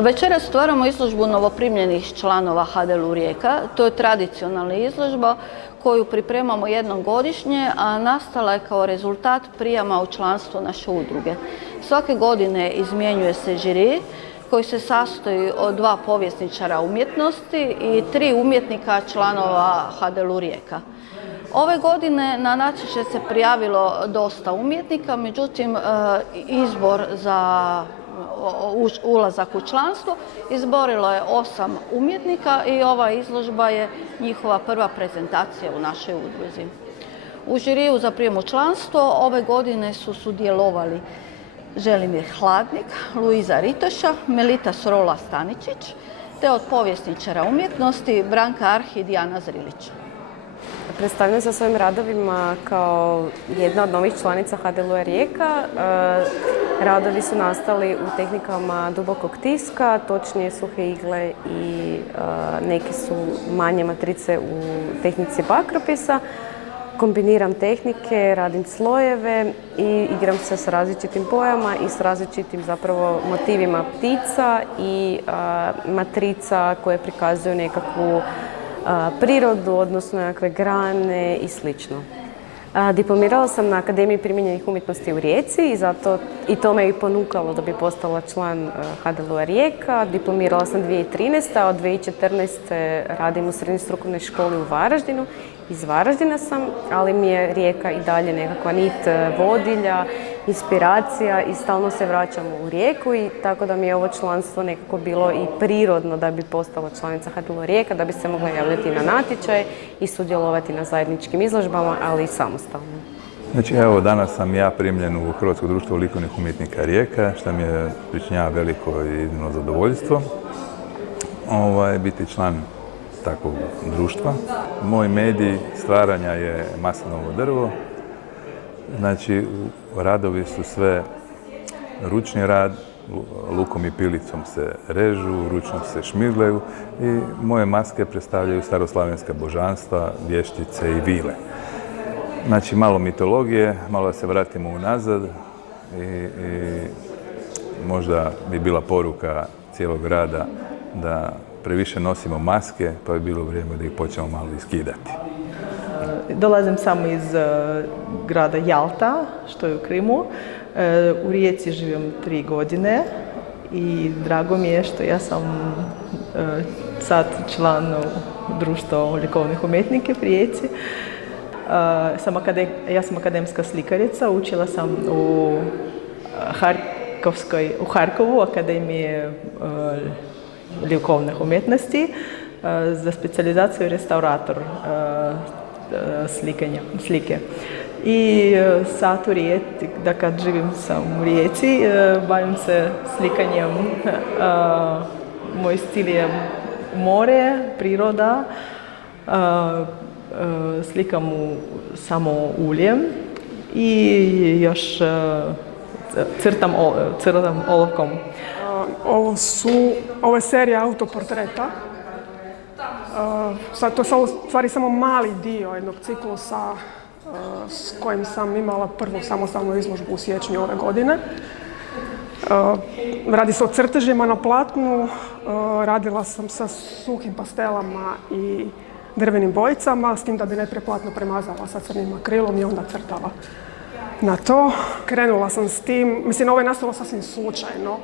Večeras stvaramo izložbu novoprimljenih članova HDLU Rijeka. To je tradicionalna izložba koju pripremamo jednom godišnje, a nastala je kao rezultat prijama u članstvo naše udruge. Svake godine izmjenjuje se žiri koji se sastoji od 2 povjesničara umjetnosti i 3 umjetnika članova HDLU Rijeka. Ove godine na natječaj se prijavilo dosta umjetnika, međutim izbor za ulazak u članstvo izborilo je 8 umjetnika i ova izložba je njihova prva prezentacija u našoj udruzi. U žiriju za prijem u članstvo ove godine su sudjelovali Želimir Hladnik, Luiza Ritoša, Melita Srola Staničić, te od povjesničara umjetnosti Branka Arhi i Dijana Zrilić. Predstavljam se svojim radovima kao jedna od novih članica HDLU Rijeka. Radovi su nastali u tehnikama dubokog tiska, točnije suhe igle i neke su manje matrice u tehnici bakropisa. Kombiniram tehnike, radim slojeve i igram se s različitim bojama i s različitim zapravo motivima ptica i matrica koje prikazuju nekakvu prirodu, odnosno nekakve grane i slično. Diplomirala sam na Akademiji primijenjenih umjetnosti u Rijeci i to me i ponukalo da bi postala član HDLU Rijeka. Diplomirala sam 2013. a od 2014. radim u srednjoj strukovnoj školi u Varaždinu. Iz Varaždina sam, ali mi je Rijeka i dalje nekakva nit vodilja, inspiracija i stalno se vraćam u Rijeku i tako da mi je ovo članstvo nekako bilo i prirodno da bi postala članica HDLU Rijeka, da bi se mogla javljati na natječaj i sudjelovati na zajedničkim izložbama, ali i samostalno. Znači evo, danas sam ja primljen u Hrvatsko društvo likovnih umjetnika Rijeka, što mi je pričinjava veliko i iznimno zadovoljstvo. Biti član takvog društva. Moj medij stvaranja je maslinovo drvo. Znači, radovi su sve ručni rad, lukom i pilicom se režu, ručno se šmirglaju i moje maske predstavljaju staroslavenska božanstva, vještice i vile. Znači, malo mitologije, malo da se vratimo unazad i možda bi bila poruka cijelog grada da previše nosimo maske, pa bi bilo vrijeme da ih počnemo malo iskidati. Dolazim samo iz grada Jalta, što je u Krimu. U Rijeci živim 3 godine i drago mi je što ja sam sad član društva likovnih umjetnika u Rijeci. Ja sam akademska slikarica, učila sam u Harkovu, Akademiji likovnih umjetnosti, za specijalizaciju restaurator slike. I sad u Rijeci, da kad živim sam u Rijeci, bavim se slikanjem. Moj stil je more, priroda, slikam samo uljem i još crtam olovkom. Ovo je serija autoportreta. To je u stvari samo mali dio jednog ciklusa s kojim sam imala prvu samostalnu izložbu u siječnju ove godine. Radi se o crtežima na platnu, radila sam sa suhim pastelama i drvenim bojicama, s tim da bi najprije platno premazala sa crnim akrilom i onda crtala na to. Krenula sam s tim, ovo je nastalo sasvim slučajno,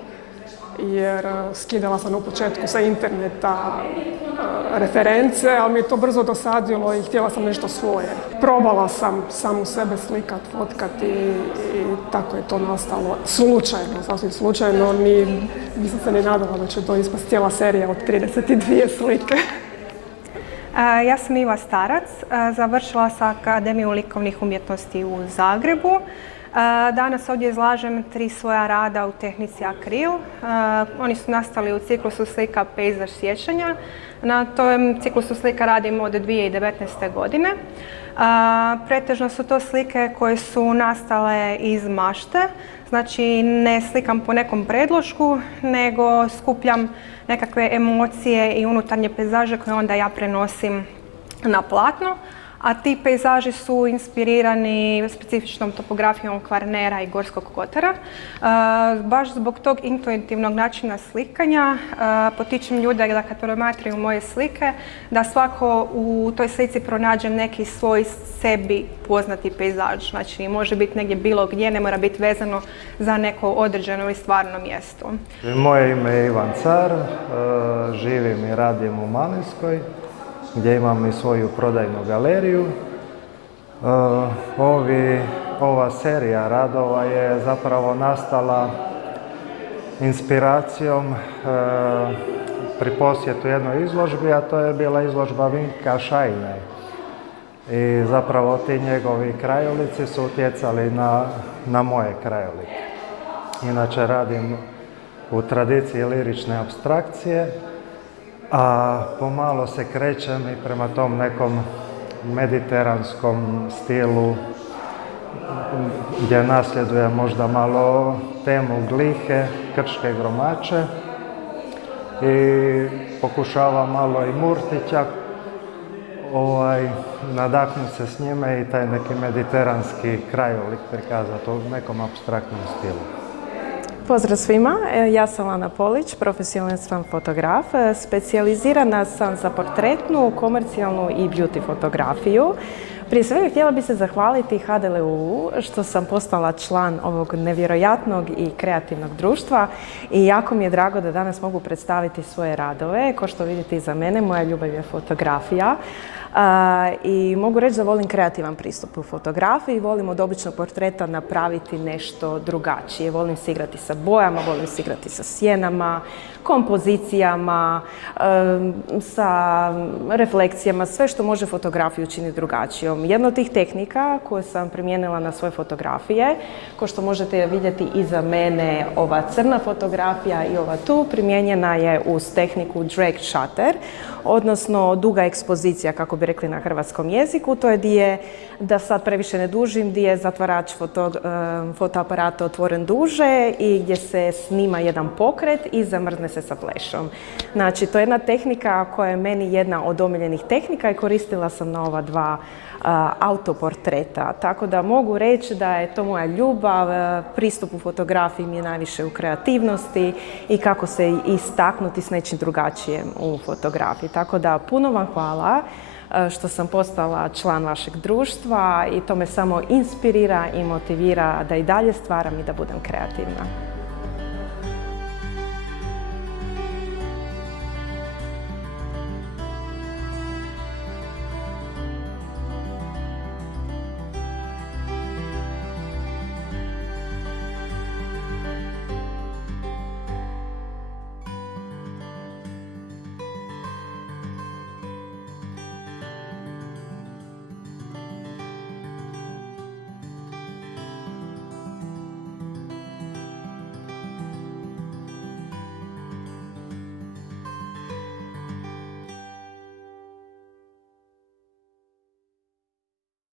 jer skidala sam u početku sa interneta reference, ali mi je to brzo dosadilo i htjela sam nešto svoje. Probala sam samu sebe slikat, fotkat i tako je to nastalo. Slučajno, sasvim slučajno, nisam se ni nadala da će to ispast cijela serija od 32 slike. Ja sam Iva Starac, završila sam Akademiju likovnih umjetnosti u Zagrebu. Danas ovdje izlažem 3 svoja rada u tehnici akril. Oni su nastali u ciklusu slika Pejzaž sjećanja. Na tom ciklusu slika radim od 2019. godine. Pretežno su to slike koje su nastale iz mašte. Znači, ne slikam po nekom predlošku, nego skupljam nekakve emocije i unutarnje pejzaže koje onda ja prenosim na platno. a ti pejzaži su inspirirani specifičnom topografijom Kvarnera i Gorskog kotara. Baš zbog tog intuitivnog načina slikanja potičem ljude da kad promatraju moje slike, da svako u toj slici pronađe neki svoj sebi poznati pejzaž. Znači, može biti negdje bilo gdje, ne mora biti vezano za neko određeno ili stvarno mjesto. Moje ime je Ivan Car, živim i radim u Malinskoj, gdje imam i svoju prodajnu galeriju. Ova serija radova je zapravo nastala inspiracijom pri posjetu jednoj izložbi, a to je bila izložba Vinka Šajne. I zapravo ti njegovi krajolici su utjecali na moje krajolike. Inače radim u tradiciji lirične apstrakcije, a pomalo se krećem i prema tom nekom mediteranskom stilu gdje nasljedujem možda malo temu glihe, krčke gromače i pokušavam malo i Murtića nadahnuti se s njime i taj neki mediteranski krajolik prikazati u nekom apstraktnom stilu. Pozdrav svima, ja sam Ana Polić, profesionalni sam fotograf. Specijalizirana sam za portretnu, komercijalnu i beauty fotografiju. Prije svega htjela bih se zahvaliti HDLU što sam postala član ovog nevjerojatnog i kreativnog društva i jako mi je drago da danas mogu predstaviti svoje radove. Kao što vidite iza mene, moja ljubav je fotografija. I mogu reći da volim kreativan pristup u fotografiji, volim od običnog portreta napraviti nešto drugačije. Volim se igrati sa bojama, volim se igrati sa sjenama, kompozicijama, sa refleksijama, sve što može fotografiju učiniti drugačijom. Jedna od tih tehnika koju sam primijenila na svoje fotografije, kao što možete vidjeti iza mene, ova crna fotografija i ova tu, primijenjena je uz tehniku drag shutter, odnosno duga ekspozicija, kako bi rekli na hrvatskom jeziku. To je gdje, da sad previše ne dužim, gdje je zatvarač fotoaparata otvoren duže i gdje se snima jedan pokret i zamrzne se sa flešom. Znači, to je jedna tehnika koja je meni jedna od omiljenih tehnika i koristila sam na ova dva autoportreta. Tako da mogu reći da je to moja ljubav, pristup u fotografiji mi je najviše u kreativnosti i kako se istaknuti s nečim drugačijem u fotografiji. Tako da puno vam hvala što sam postala član vašeg društva i to me samo inspirira i motivira da i dalje stvaram i da budem kreativna.